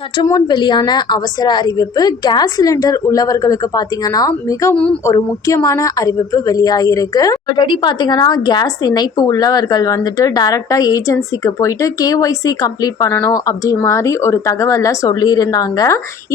சற்று முன் வெளியான அவசர அறிவிப்பு கேஸ் சிலிண்டர் உள்ளவர்களுக்கு பார்த்தீங்கன்னா மிகவும் ஒரு முக்கியமான அறிவிப்பு வெளியாகிருக்கு ஆல்ரெடி பார்த்தீங்கன்னா கேஸ் இணைப்பு உள்ளவர்கள் வந்துட்டு டைரெக்டாக ஏஜென்சிக்கு போயிட்டு கேஒய்சி கம்ப்ளீட் பண்ணணும் அப்படி மாதிரி ஒரு தகவலை சொல்லியிருந்தாங்க.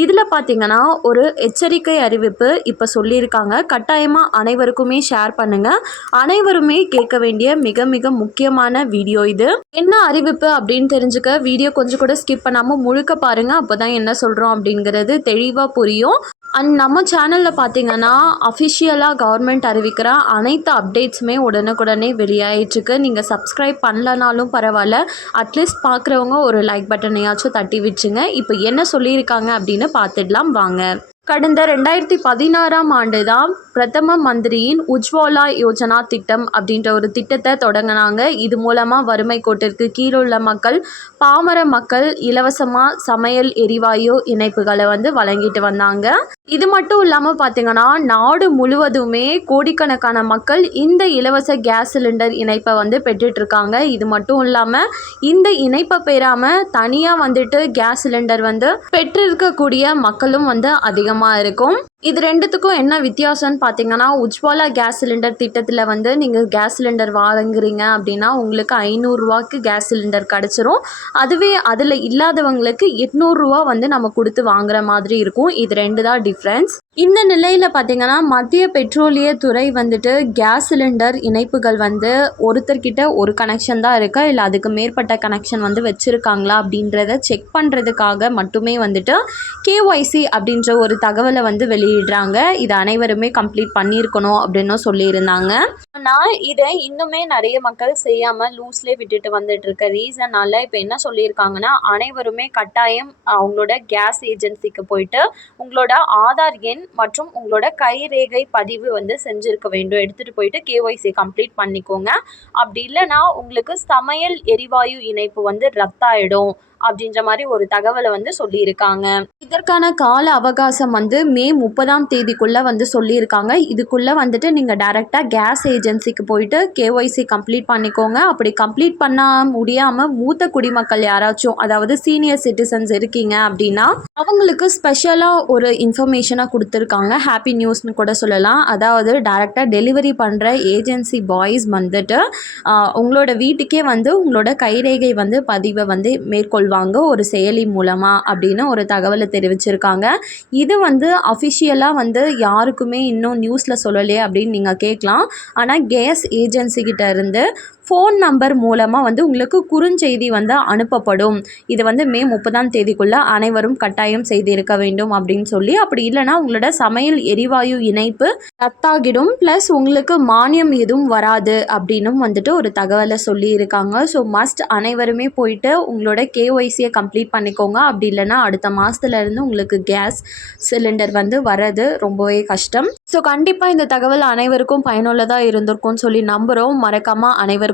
இதில் பார்த்தீங்கன்னா ஒரு எச்சரிக்கை அறிவிப்பு இப்போ சொல்லியிருக்காங்க. கட்டாயமாக அனைவருக்குமே ஷேர் பண்ணுங்கள் அனைவருமே கேட்க வேண்டிய மிக மிக முக்கியமான வீடியோ இது. என்ன அறிவிப்பு அப்படின்னு தெரிஞ்சுக்க வீடியோ கொஞ்சம் கூட ஸ்கிப் பண்ணாமல் முழுக்க பாருங்கள் அப்போ தான் என்ன சொல்கிறோம் அப்படிங்கிறது தெளிவாக புரியும். அண்ட் நம்ம சேனலில் பார்த்தீங்கன்னா அஃபிஷியலாக கவர்மெண்ட் அறிவிக்கிற அனைத்து அப்டேட்ஸுமே உடனுக்குடனே வெளியாயிட்டுருக்கு நீங்கள் சப்ஸ்கிரைப் பண்ணலனாலும் பரவாயில்ல. அட்லீஸ்ட் பார்க்குறவங்க ஒரு லைக் பட்டனையாச்சும் தட்டி விட்டுருங்க. இப்போ என்ன சொல்லியிருக்காங்க அப்படின்னு பார்த்துடலாம் வாங்க. கடந்த ரெண்டாயிரத்தி பதினாறாம் ஆண்டு தான் பிரதம மந்திரியின் உஜ்வாலா யோஜனா திட்டம் அப்படின்ற ஒரு திட்டத்தை தொடங்கினாங்க. இது மூலமாக வறுமை கோட்டிற்கு கீழுள்ள மக்கள் பாமர மக்கள் இலவசமாக சமையல் எரிவாயு இணைப்புகளை வந்து வழங்கிட்டு வந்தாங்க. இது மட்டும் இல்லாமல் பார்த்தீங்கன்னா நாடு முழுவதுமே கோடிக்கணக்கான மக்கள் இந்த இலவச கேஸ் சிலிண்டர் இணைப்பை வந்து பெற்றுட்ருக்காங்க. இது மட்டும் இல்லாமல் இந்த இணைப்பை பெறாமல் தனியாக வந்துட்டு கேஸ் சிலிண்டர் வந்து பெற்றிருக்கக்கூடிய மக்களும் வந்து அதிகமாக இருக்கும். இது ரெண்டுத்துக்கும் என்ன வித்தியாசம்னு பார்த்தீங்கன்னா உஜ்வாலா கேஸ் சிலிண்டர் திட்டத்தில் வந்து நீங்கள் கேஸ் சிலிண்டர் வாங்குறீங்க அப்படின்னா உங்களுக்கு ஐநூறுரூவாக்கு கேஸ் சிலிண்டர் கிடச்சிரும். அதுவே அதில் இல்லாதவங்களுக்கு எட்நூறுரூவா வந்து நம்ம கொடுத்து வாங்குற மாதிரி இருக்கும். இது ரெண்டு தான் டிஃப்ரென்ஸ் இந்த நிலையில் பார்த்தீங்கன்னா மத்திய பெட்ரோலிய துறை வந்துட்டு கேஸ் சிலிண்டர் இணைப்புகள் வந்து ஒருத்தர்கிட்ட ஒரு கனெக்ஷன் தான் இருக்கா? இல்லை அதுக்கு மேற்பட்ட கனெக்ஷன் வந்து வச்சுருக்காங்களா அப்படின்றத செக் பண்ணுறதுக்காக மட்டுமே வந்துட்டு கேஒய்சி அப்படின்ற ஒரு தகவலை வந்து வெளியிடுறாங்க இது அனைவருமே கம்ப்ளீட் பண்ணியிருக்கணும் அப்படின்னு சொல்லியிருந்தாங்க. ஆனால் இதை இன்னுமே நிறைய மக்கள் செய்யாமல் லூஸ்லேயே விட்டுட்டு வந்துட்டு இருக்க ரீசனால் இப்போ என்ன சொல்லியிருக்காங்கன்னா அனைவருமே கட்டாயம் அவங்களோட கேஸ் ஏஜென்சிக்கு போயிட்டு உங்களோட ஆதார் எண் மற்றும் உங்களோட கைரேகை பதிவு வந்து செஞ்சுருக்க வேண்டும். எடுத்துகிட்டு போயிட்டு கேஒய்சி கம்ப்ளீட் பண்ணிக்கோங்க. அப்படி இல்லைன்னா உங்களுக்கு சமையல் எரிவாயு இணைப்பு வந்து ரத்தாயிடும். அப்படின்ற மாதிரி ஒரு தகவலை வந்து சொல்லியிருக்காங்க. இதற்கான கால அவகாசம் வந்து மே முப்பதாம் தேதிக்குள்ளே வந்து சொல்லியிருக்காங்க. இதுக்குள்ளே வந்துட்டு நீங்கள் டைரெக்டாக கேஸ் ஏஜென்சிக்கு போயிட்டு கேஒய்சி கம்ப்ளீட் பண்ணிக்கோங்க. அப்படி கம்ப்ளீட் பண்ண முடியாமல் மூத்த குடிமக்கள் யாராச்சும் அதாவது சீனியர் சிட்டிசன்ஸ் இருக்கீங்க அப்படின்னா அவங்களுக்கு ஸ்பெஷலாக ஒரு இன்ஃபர்மேஷனாக கொடுத்துருக்காங்க. ஹாப்பி நியூஸ்னு கூட சொல்லலாம். அதாவது டைரெக்டாக டெலிவரி பண்ணுற ஏஜென்சி பாய்ஸ் வந்துட்டு உங்களோட வீட்டுக்கே வந்து உங்களோட கைரேகை வந்து பதிவை வந்து மேற்கொள்வாங்க. ஒரு செயலி மூலமாக அப்படின்னு ஒரு தகவலை தெரிவிச்சிருக்காங்க. இது வந்து அஃபிஷியலாக வந்து யாருக்குமே இன்னும் நியூஸில் சொல்லலையே அப்படின்னு நீங்கள் கேட்கலாம். ஆனால் கேஸ் ஏஜென்சிக்கிட்ட இருந்து ஃபோன் நம்பர் மூலமாக வந்து உங்களுக்கு குறுஞ்செய்தி வந்து அனுப்பப்படும். இது வந்து மே முப்பதாம் தேதிக்குள்ளே அனைவரும் கட்டாயம் செய்திருக்க வேண்டும் அப்படின்னு சொல்லி அப்படி இல்லைன்னா உங்களோட சமையல் எரிவாயு இணைப்பு ரத்தாகிடும். ப்ளஸ் உங்களுக்கு மானியம் எதுவும் வராது அப்படின்னும் வந்துட்டு ஒரு தகவலை சொல்லியிருக்காங்க. ஸோ மஸ்ட் அனைவருமே போயிட்டு உங்களோட கேஒய்சியை கம்ப்ளீட் பண்ணிக்கோங்க. அப்படி இல்லைன்னா அடுத்த மாதத்துலேருந்து உங்களுக்கு கேஸ் சிலிண்டர் வந்து வர்றது ரொம்பவே கஷ்டம். ஸோ கண்டிப்பாக இந்த தகவல் அனைவருக்கும் பயனுள்ளதாக இருந்திருக்கும்னு சொல்லி நம்புகிறோம் மறக்காமல் அனைவருக்கும்